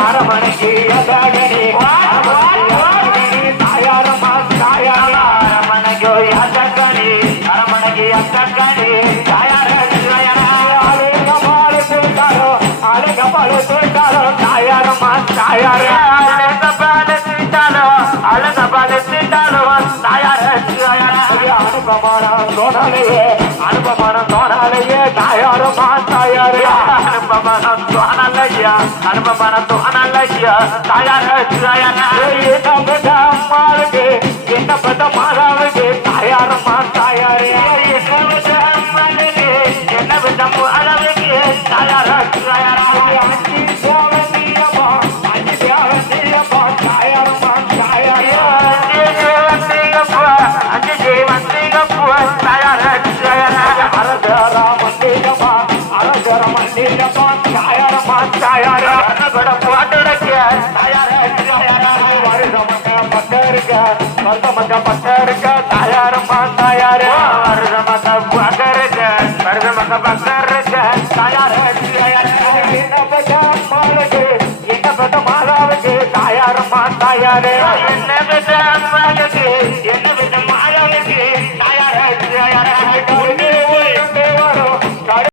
அரமனைக்கு அதகனே தாயாரம்மா தாயாரா அரமனைக்கு அதகனே அரமனைக்கு அதகனே தாயார அழகமாலு தூண்டாரோ அழகமாலு தூண்டாரோ தாயாரம்மா தாயாரா அழகபாலு தீண்டாரோ அழகபாலு தீண்டாரோ தாயார அனுபவமான தோணலையே அனுபவமான தோணலையே தாயாரம்மா தாயாரா அனுபவமான தோணலை ஐயா அனுபவம் பணத்தோ அனலையா தாயாக தாயாக தாயாரம்மா தாயாரே என்ன விதம் என்ன விதம்